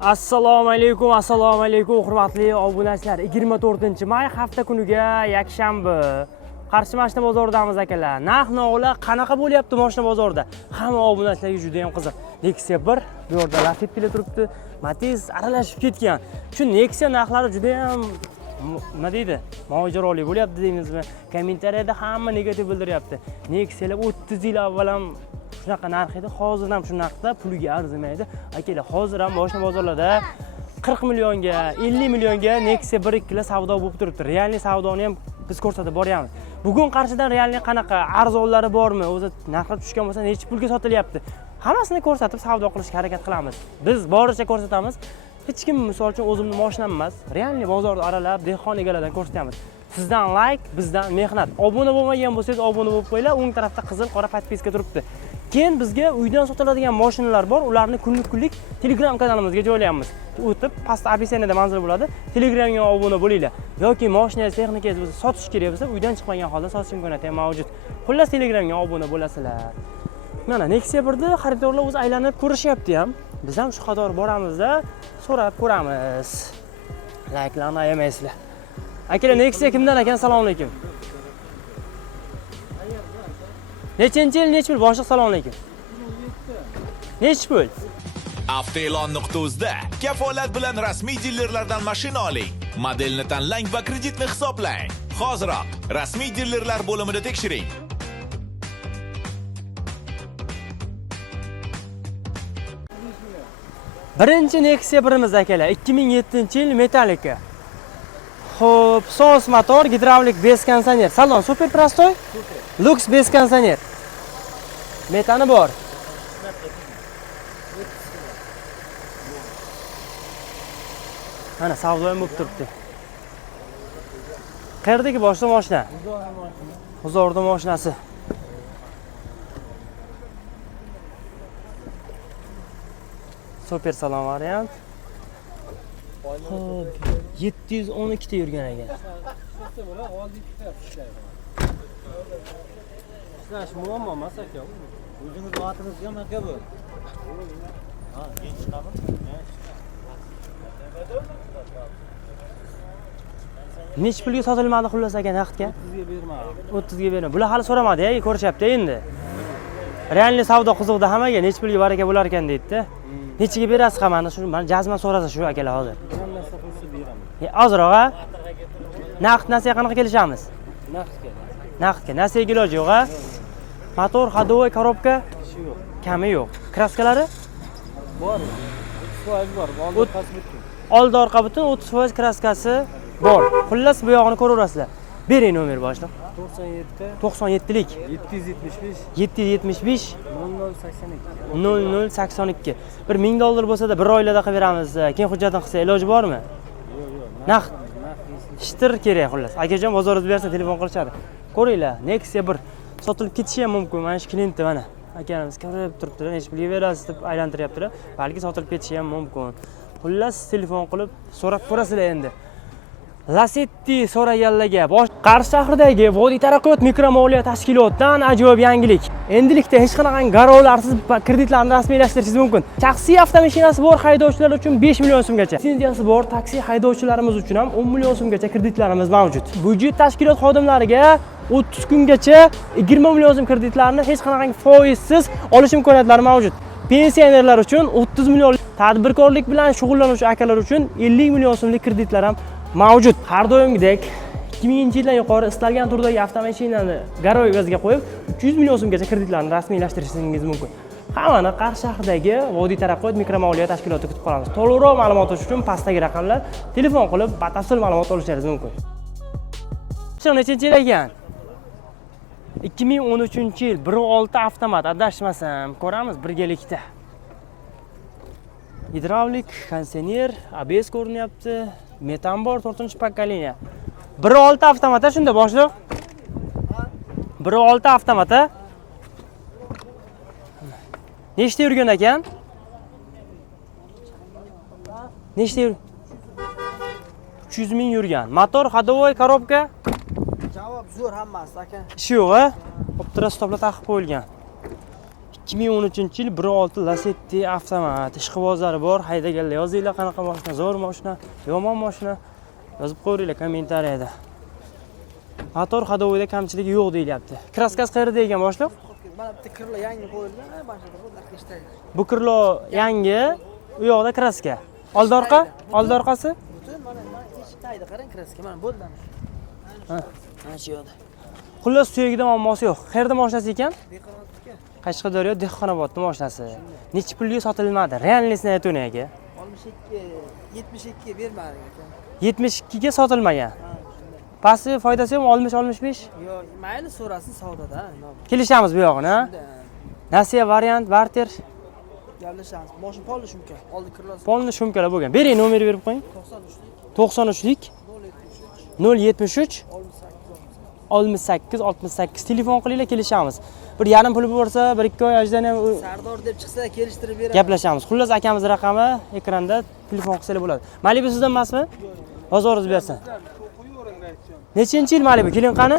Assalomu alaykum hurmatli obunachilar. 24-may hafta kuniga yakshanba. Qarshi mashina bozoridamiz akalar. Narx-navolar qanaqa bo'lyapti mashina bozorida? Hamma obunachilarga juda ham qiziq. Nexia 1 bu yerda Lacetti kelib turibdi. Matiz aralashib ketgan. Shu Nexia narxlari juda ham nima deydi? Mojaroli bo'lyapti deymizmi? Kommentariyada hamma negativ bildiryapti. Nexialar 30 yil avval ham shunaqa narx edi, hozir ham shunaqada puliga arzimaydi. Akalar, hozir ham mashina bozorlarda 40 millionga, 50 millionga Nexia 1-2 savdo bo'lib turibdi. Realniy savdoni ham biz ko'rsatib boryapmiz. Bugun Qarshidan realniy qanaqa, arzonlari bormi? O'zi narxlar tushgan bo'lsa, necha pulga sotilyapti? Hammasini ko'rsatib savdo qilishga harakat qilamiz. Biz boricha ko'rsatamiz. Hech kim misol uchun o'zimni mashinam emas, realniy bozorda aralab, dehqon egalaridan ko'rsatamiz. Sizdan like, bizdan mehnat. Obuna bo'lmagan bo'lsangiz, obuna bo'lib qo'yinglar. O'ng tarafda qizil qora podpiska turibdi. Keyin bizga uydan sotiladigan mashinalar bor, ularni kunlik Telegram kanalimizga joylaymiz. O'tib, pastda opisiyaniyada manzil bo'ladi. Telegramga obuna bo'linglar. Yoki mashinangiz, texnikangiz bo'lsa, sotish kerak bo'lsa, uydan chiqmagan holda sotish imkoniyati ham mavjud. Xullas, Telegramga obuna bo'lasizlar. Mana Nexia 1da xaridorlar o'zi aylanib ko'rishyapti ham. Biz ham shu qator boramizda, so'rab ko'ramiz. Like'larni ayamaysizlar. Akalar, Nexia kimdan ekan? Assalomu alaykum. Nechinchi yil, nech pul? Boshliq, assalomu alaykum. Nech pul? Avtoe'lon.uzda kafolat bilan rasmiy dilerlardan mashina oling. Modelni tanlang va kreditni hisoblang. Hoziroq rasmiy dilerlar bo'limida tekshiring. Birinchi Nexia 1imiz akalar, 2007-yil Metallica. Xo'p, sos motor, gidravlik bez konditsioner. Salon super prostoy? Lux bez konditsioner. Metani bor. Mana savdo ham bo'lib turibdi. Qayerdagi boshliq mashina? G'uzorda mashinasi. Super salon variant. Xo'p, 712 ta yurgan ekan. Sizlash muammo emas aka. O'zingiz vaqtingizga maka bu. Ha, keyin chiqaman. Nech pulga sotilmadi xullas aka naqdga? 30 ga bermadim. 30 ga berdim. Bular hali so'ramadi-ya, ko'rishyapti endi. Realniy savdo qiziqda hammaga nech pulga baraka bo'lar ekan deydi-da. Nechiga berasiz hammani? Shu men jazman so'rasa shu akalar hozir. Hammasi qilsa beraman. Hozirroq a? Naqd nasiya qanaqa kelishamiz? Naqdga. Naqdga. Nasiyaga iloji yo'q a? Motor, ходовой, korobka? Ishi yo'q. Kami yo'q. Kraskalari? Bor. 30% bor. Oldi orqasi butun. Oldi orqa butun 30% kraskasi bor. Xullas bu yog'ini ko'raverasizlar. Bering nomer boshliq. 97lik 775 775 0082. 0082. Bir $1000 bo'lsa-da 1 oylarda qilib beramiz. Keyin hujjatini qilsa iloji bormi? Yo'q. Naqd. Shtir kerak xullas. Akajon bozoringiz bersa telefon qilishadi. Ko'ringlar, Nexia 1 sotilib ketishi ham mumkin. Mana shu klientda mana. Akamiz kirib turibdilar, nech pulga berasiz deb aylantiryaptilar. Balki sotilib ketishi ham mumkin. Xullas telefon qilib so'rab ko'rasizlar endi. Lacetti so'raganlarga Qarshi shahridagi Vodiy taraqqiyot mikromoliya tashkilotidan ajoyib yangilik. Endilikda hech qanaqangi garovlarsiz kreditlarni rasmiylashtirishingiz mumkin. Shaxsiy avtomashinasi bor haydovchilar uchun 5 million so'mgacha, litsenziyasi bor taksi haydovchilarimiz uchun ham 10 million so'mgacha kreditlarimiz mavjud. Budjet tashkilot xodimlariga 30 kungacha 20 million so'm kreditlarni hech qanaqangi foizsiz olish imkoniyatlari mavjud. Pensionerlar uchun 30 million, tadbirkorlik bilan shug'ullanuvchi akalar uchun 50 million so'mlik kreditlar ham mavjud. Har doimgidek 2000-yildan yuqori istalgan turdagi avtomashinani garov evaziga qo'yib 300 million so'mgacha kreditlarni rasmiylashtirishingiz mumkin. Hammani Qarshi shahridagi Vodiy taraqqiyot mikromoliya tashkiloti kutib qolamiz. To'liqroq ma'lumot uchun pastdagi raqamlar telefon qilib batafsil ma'lumot olishingiz mumkin. Shu nechinchi yil ekan? 2013-yil 1.6 avtomat adashmasam, ko'ramiz birgalikda. Gidravlik, konditsioner, ABS ko'rinyapti. Metan bor 4-pokoleniya. 1.6 avtomat shunda boshliq. 1.6 avtomat. Nechta yurgan ekan? Nechta yur? 300 ming yurgan. Motor, ходовой, korobka? Javob zo'r hammasi aka. Ishi yo'q-a? Optira stoplar taqib qo'yilgan. 2013-yil 1.6 Lacetti avtomat. Ishqibozlari bor, haydaganlar yozinglar qanaqa mashina, zo'r mashina, yomon mashina yozib qo'yinglar kommentariyada. Motor ходовойda kamchiligi yo'q deyilyapti. Kraskasi qayerda ekan boshliq? Mana bitta kirlo yangi qo'yildi, boshida bu ishdaydi. Bu kirlo yangi, u yoqda kraska. Oldi orqasi? Butun mana eshikdaydi, qarang kraska, mana bo'ldi. Mana shu yoqda. Xullas suyagida muammosi yo'q. Qayerda mashinasi ekan? Dehqonotniki. Qashqadaryo Dehqonobodda mashinasi. Necha pulga sotilmadi? Realniyatini aytavering aka. 72 bermadi ekan. 72 ga sotilmagan. Pasti foydasi yo'qmi? 60-65? Yo'q, mayli so'rasin savdoda. Kelishamiz bu yog'ini, ha? Nasiya variant, barter. Gaplashamiz. Mashina polni shumka. Oldi kirlosi. Polni shumkalar bo'lgan. Bering, nomer berib qo'ying. 93lik 073 68 68 telefon qilinglar, kelishamiz. Bir yarim puli bo'lsa, 1-2 oy ajdan ham Sardor deb chiqsa kelishtirib beraman. gaplashamiz. Xullas akamiz raqami ekranda, telefon qilsangiz bo'ladi. Malibu sizdan emasmi? Bozoringiz bersin. Nechinchi yil Malibu? Keling qani?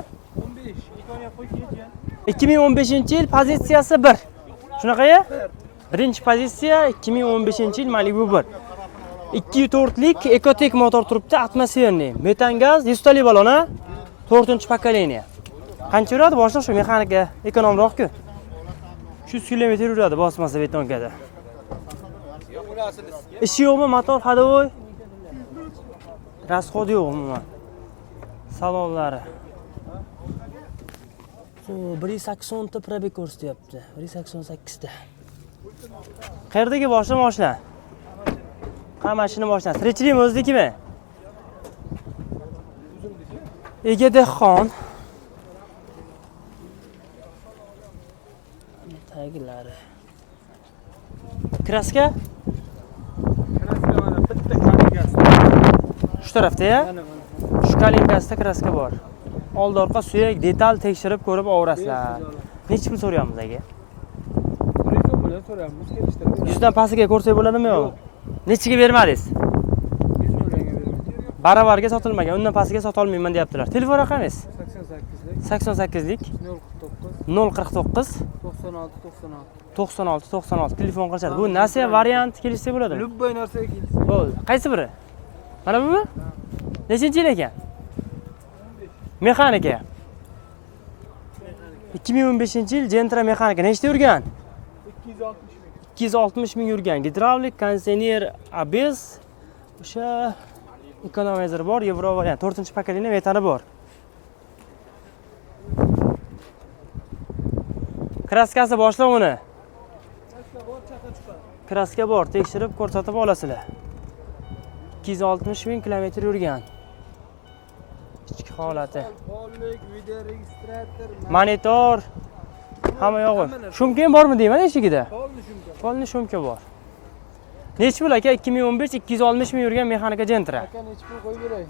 2015-yil, pozitsiyasi 1. Shunaqaya? Birinchi pozitsiya 2015-yil Malibu 1. 2.4lik Ecotec motor turibdi, atmosferniy. Metan gaz, 100 talik balon, ha? 4-pokoleniya. Qancha yuradi? Boshliq shu mexanika ekonomroq-ku. 300 km yuradi bosmasa betonkada. Ishi yo'qmi motor ходовой? Расход yo'q umuman. Salonlari. 180 ta probeg ko'rsatyapti. 188 ta. Qayerdagi boshqa mashina? Qay mashina mashinasi? Tirikchilikmi o'znikimi? Ega dehqon. Taglari. Kraska? Mana bitta kalinkasi. Shu tarafda-ya? Shu kalinkasida kraska bor. Old orqa suyak, detal tekshirib ko'rib ovrasizlar. Necha pul so'rayapmiz aka? 100 million so'rayapmiz, kelishtirib. 100 dan pastiga ko'rsak bo'ladimi yo'q? Nechiga bermadingiz? 100 millionga beramiz. Baravarga sotilmagan, undan pastiga sota olmayman deyaptilar. Telefon raqamingiz? 88lik 88lik 049 049 96 96. 96 96 telefon qilishadi. Bu Nasiya variant kelishsa bo'ladimi? Любой narsaga kelsin. Bo'ldi. Qaysi biri? Mana bumi? Nechinchi yil ekan? Mexanika. 2015-yil Gentra mexanika. Nechta yurgan? 260 ming yurgan. Gidravlik, konditsioner, ABS, o'sha ekonomizer bor, Yevro variant. 4-pokoleniya metani bor. Kraskasi boshliq uni. Kraska bor, tekshirib ko'rsatib olasizlar. 260 ming kilometr yurgan. Ichki holati. Pollik, video registrator, Monitor, hamma yog'i. Shumka ham bormi deyman eshigida? polni shumka. Polni shumka bor. Nechi pul aka? 2015 260 ming yurgan mexanika Gentra. Aka necha pul qo'yib beray?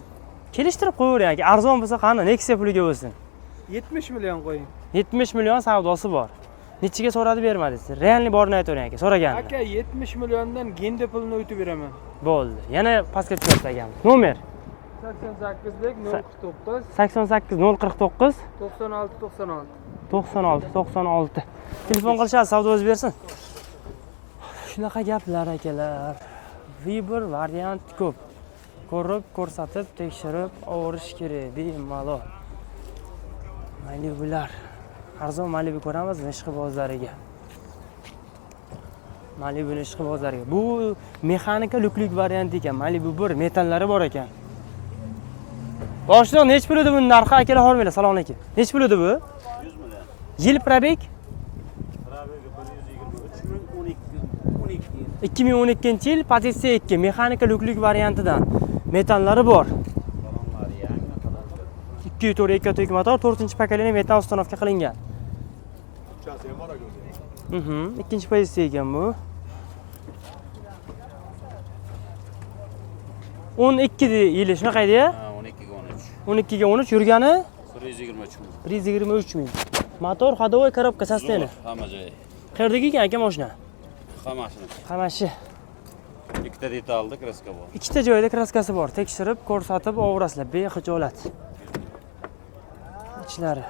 Kelishtirib qo'yavering aka. Arzon bo'lsa qani, Nexia puliga bo'lsin. 70 million qo'ying. 70 million savdosi bor. Nechiga so'radi bermadingiz? Realni borini aytavering aka, so'raganda. Aka 70 milliondan gende pulni o'tib beraman. Bo'ldi. Yana pastga tushyapti akam. Nomer 88lik 049 88 049 96 96. 96 96. Telefon qilishadi, savdoingiz bersin. Shunaqa gaplar akalar. Vibur variant ko'p. Ko'rib, ko'rsatib, tekshirib, ovurish kerak, bemalol. Malibular. Arzon Malibu ko'ramizmi ishqibozlariga? Malibuning ishqibozlariga. Bu mexanika luklik variant ekan. Malibu 1 metallari bor ekan. Boshliq nech pul edi buning narxi? Akalar hormanglar. Assalomu alaykum. Nech pul edi bu? 100 million. Yil probeg? Probegi 123 2012-yil, pozitsiya 2, mexanika luklik variantidan. Metallari bor. 2.4 Ecotec motor, 4-pokoleniya metan uстановka qilingan. Ikkinchi pozitsiya ekan bu. 12 yili shunaqa edi-ya? 12 ga 13 yurgani 123 ming. Motor ходовой, коробка, состояние. Hamma joyi. Qayerdagi ekan aka mashina? Hammasi. Qamashi. Ikkita detalda kraska bor. Ikkita joyda kraskasi bor. Tekshirib, ko'rsatib ovrasizlar, bexijolat. Ichlari.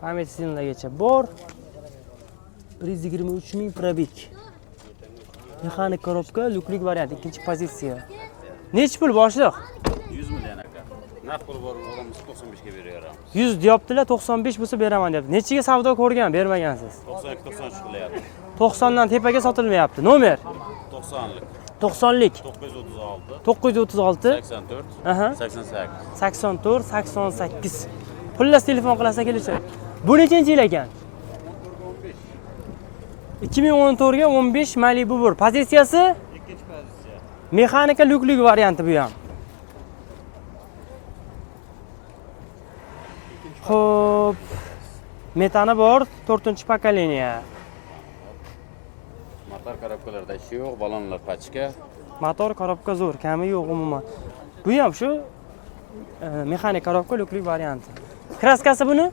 Pamyat stinlagacha bor. 123 ming probek. Mexanik korobka, luklik variant, ikkinchi pozitsiya. Nechi pul boshliq? 100 million aka. Naqd pul bor, o'g'limiz 95 ga beraveramiz. 100 deyaptilar, 95 bo'lsa beraman deyapti. Nechiga savdo ko'rgan, bermagansiz? 92-93 qilyapti. 90 dan tepaga sotilmayapti. Nomer 90lik. 90lik. 936 936 84 aha 88. 84 88. Xullas telefon qilasa kelishadi. Bu nechanchi yil ekan? 2014 ga 15 Malibu bor. Pozitsiyasi Ikkinchi pozitsiya. mexanika luklik varianti bu ham. Xo'p. Metani bor, 4-pokoleniya. Motor korobkalarda ishi yo'q, balonlar pachka. Motor korobka zo'r, kami yo'q umuman. Bu ham shu mexanik korobka luklik varianti. Kraskasi buni?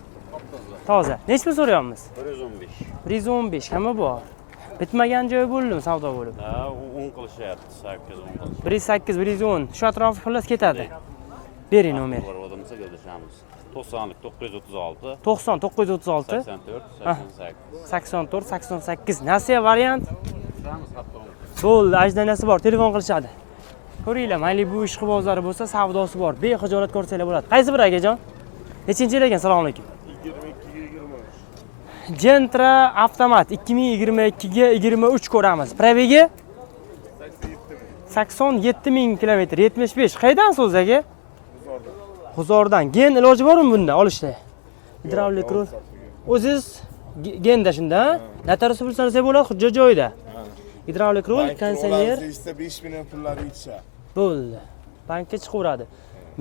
Toza. Nechta so'rayapmiz? 115. 115 kami bor. Bitmagan joyi bo'ldimi savdo bo'lib? Ha, 10 qilishyapti, 8-10 qilish. 108, 110 shu atrof xullas ketadi. Bering nomer. Bor odamsa gaplashamiz. 90lik 936 90 936 84 88. 84 88. Nasiya variant. Turamiz hatto. Bo'ldi, ajdanasi bor, telefon qilishadi. Ko'ringlar, mayli bu ishqibozlari bo'lsa, savdosi bor. Bexijolat ko'rsanglar bo'ladi. Qaysi bir akajon? Nechinchi yil ekan? Assalomu alaykum. 22-23. Gentra avtomat 2022 ga 23 ko'ramiz. Probegi 87 ming kilometr, 75. Qaydan so'z aka? G'uzordan. Gen iloji bormi bunda olishda? Gidravlik rul. O'ziz genda shunda, notarius bo'lsangiz bo'ladi, hujjat joyida. Gidravlik rul, konditsioner. 5 million pullari yetishadi. Bo'ldi. Bankka chiqaveradi.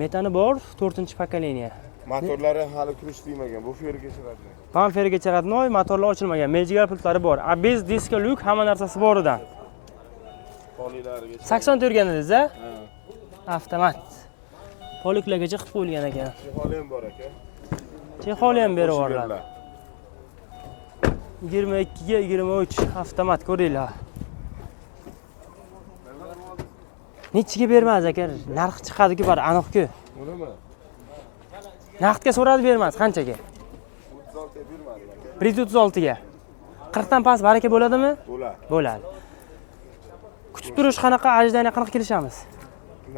Metani bor, 4-pokoleniya. Motorlari hali kirish deymagan. Bu ferga chiqadi. Pamferga chiradnoy, motorlar ochilmagan. Mejigar pultlari bor. Abez diska lyuk, hamma narsasi bor edi. Polilariga 80 turganingiz a? Avtomat. Poliklargacha qilib qo'yilgan ekan. Chexoli ham bor aka. Chexoli ham berib yuboriladi. 22 ga 23 avtomat ko'ringlar. Nechiga bermaz aka? Narx chiqadi-ku, bor aniq-ku. Nima? Naqdga so'radi bermas, qanchaga? 36 ga bermadi aka. 136 ga. 40 dan past baraka bo'ladimi? Bo'ladi. Bo'ladi. Kutib turish qanaqa, ajdani qanaqa kelishamiz?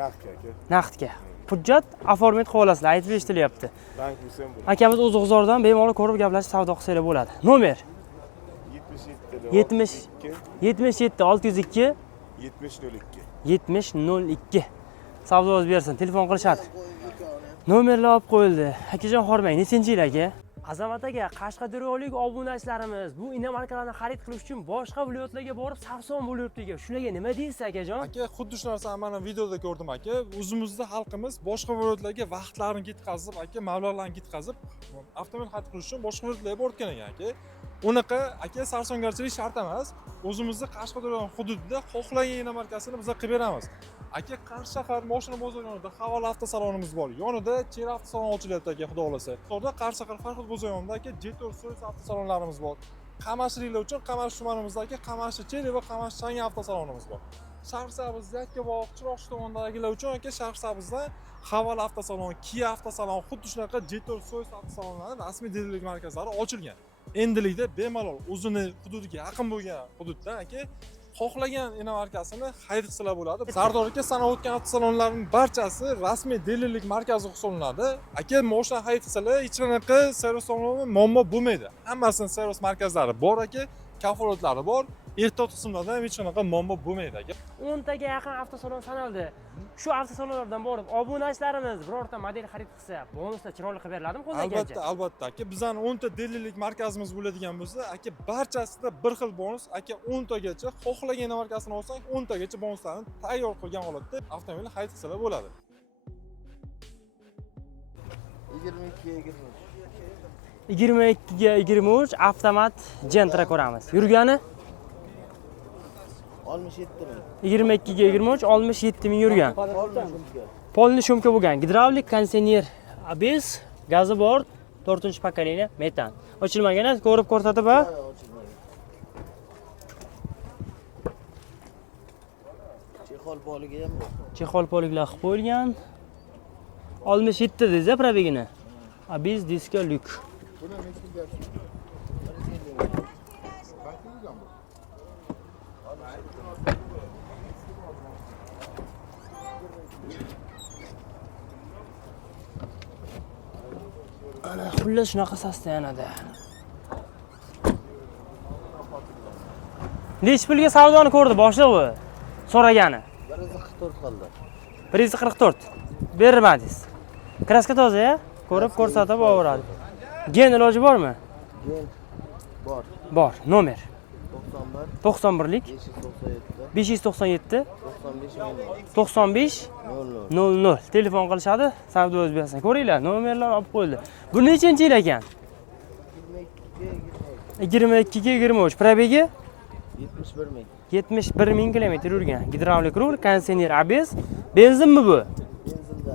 Naqdga aka. Naqdga. Hujjat oformat qilib olasizlar, aytib eshitilyapti. Bank bo'lsam bo'ladi. Akamiz o'z G'uzordan bemalol ko'rib gaplashib savdo qilsanglar bo'ladi. Nomer 77 77 602 70 02. savdoz bersin, telefon qilishadi. Nomerlar olib qo'yildi. Akajon hormang, nechinchi yil aka? Azamat aka, qashqadaryolik obunachilarimiz bu inomarkalarni xarid qilish uchun boshqa viloyatlarga borib sarson bo'lyapti aka. Shularga nima deysiz akajon? Aka, xuddi shu narsani mana videoda ko'rdim aka. O'zimizda xalqimiz boshqa viloyatlarga vaqtlarini ketkazib, aka, mablag'larni ketkazib, avtomobil xarid qilish uchun boshqa viloyatlarga borib ketgan ekan aka. Unaqa aka sarsongarchilik shart emas. O'zimizda Qashqadaryo hududida xohlagan inomarkasini biz qilib beramiz. Aka, Qarshi shahar mashina bozori yonida havola avtosalonimiz bor. Yonida Chera avtosalon ochilyapti aka, xudo xolasa. To'g'ri, Qarshi shahar Farhod bozori yonida aka Jetor So'z avtosalonlarimiz bor. Qamashliklar uchun Qamash tumanimizda aka Qamashi Chera va Qamash Changi avtosalonimiz bor. Shahrisabz, Yakkabog', Chiroqchi tomonidagilar uchun aka Shahrisabzdan havola avtosalon, Kia avtosalon, xuddi shunaqa Jetor So'z avtosalonlarining rasmiy dilerlik markazlari ochilgan. Endilikda bemalol o'zini hududiga yaqin bo'lgan hududda aka xohlagan inomarkasini xarid qilsa bo'ladi. Sardor aka sanab o'tgan avtosalonlarning barchasi rasmiy dilerlik markazi hisoblanadi. Aka, mashina xarid qilsalar hech qanaqa servis tomonlama muammo bo'lmaydi. Hammasini servis markazlari bor aka, kafolatlari bor. Ehtiyot qismlarda ham hech qanaqa muammo bo'lmaydi aka. 10 taga yaqin avtosalon sanaldi. Shu avtosalonlardan borib obunachilarimiz birorta model xarid qilsa, bonuslar chiroyli qilib beriladimi qo'ldan kelgancha? Albatta aka, bizning 10 ta dilerlik markazimiz bo'ladigan bo'lsa, aka barchasida bir xil bonus, aka 10 tagacha xohlagan markasini olsang, 10 tagacha bonuslarni tayyor qilgan holatda avtomobilni xarid qilsalar bo'ladi. 22 ga 23 avtomat Gentra ko'ramiz. Yurgani 67 ming. 22 ga 23 67 ming yurgan. Polni shumka bo'lgan. Gidravlik, konditsioner, ABS, gazi bor, 4-pokoleniya, metan. Ochilmagan, ko'rib ko'rsatib ha. Chexol poligi ham bor. Chexol poliklar qilib qo'yilgan. 67 deysiz probegini. ABS diska lyuk. Mana xullas shunaqa sasda yanada. Nechi pulga savdoni ko'rdi boshlig'i? So'ragani. 144 qoldi. 144. Bermadingiz. Kraska toza-ya? Ko'rib ko'rsatib olaveradi. Gen iloji bormi? Gen bor. Bor. Nomer 91 91lik 597 597 95 95 00. 00 telefon qilishadi. Savdo O'zbekiston. Ko'ringlar, nomerlar olib qo'yildi. Bu nechanchi yil ekan? 22 ga 23. Probegi 71 ming. 71 ming kilometr yurgan. Gidravlik rul, konditsioner ABS. Benzinmi bu? Benzinda.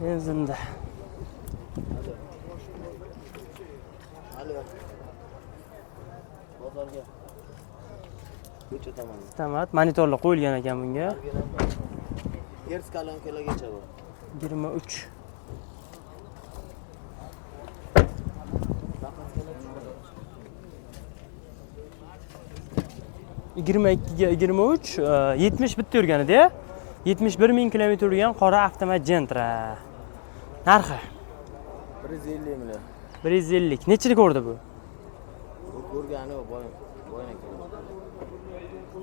Benzinda. Alo. Bozorga. Ko'cha tomon. Tamat, monitorlar qo'yilgan ekan bunga. Hertz kolonkalargacha bu. 23. Yigirma ikkiga 23, 70 bitta yurgan edi-ya. 71 ming kilometr yurgan qora avtomat Gentra. Narxi 150 million. 150. Nechilik ko'rdi bu? Bu ko'rgani boynaki.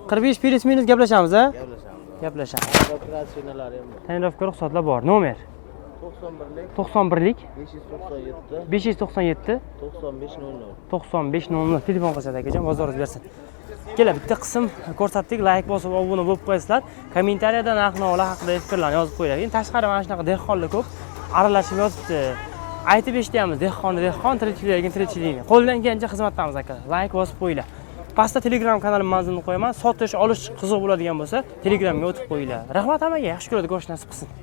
45 plus minus gaplashamiz, a? Gaplashamiz. Gaplashamiz. Operatsiyonalari ham bor. Tayinlovga ruxsatlar bor. Nomer 91lik 91lik 597 597 95 00. 95 00 telefon qilsada akajon bozoringiz bersin. Kelar bitta qism ko'rsatdik, like bosib obuna bo'lib qo'yasizlar. Kommentariyada narx-navolar haqida fikrlarni yozib qo'yinglar. Endi tashqari mana shunaqa dehqonlar ko'p aralashib yozibdi. Aytib eshitamiz, dehqon, tirikchilik, tirikchilik. Qo'ldan kelgancha xizmat qilamiz aka. Like bosib qo'yinglar. Pastda Telegram kanalim manzilini qo'yaman. Sotish, olish qiziq bo'ladigan bo'lsa, Telegramga o'tib qo'yinglar. Rahmat hammaga, yaxshi ko'radi, go'sht nasib qilsin.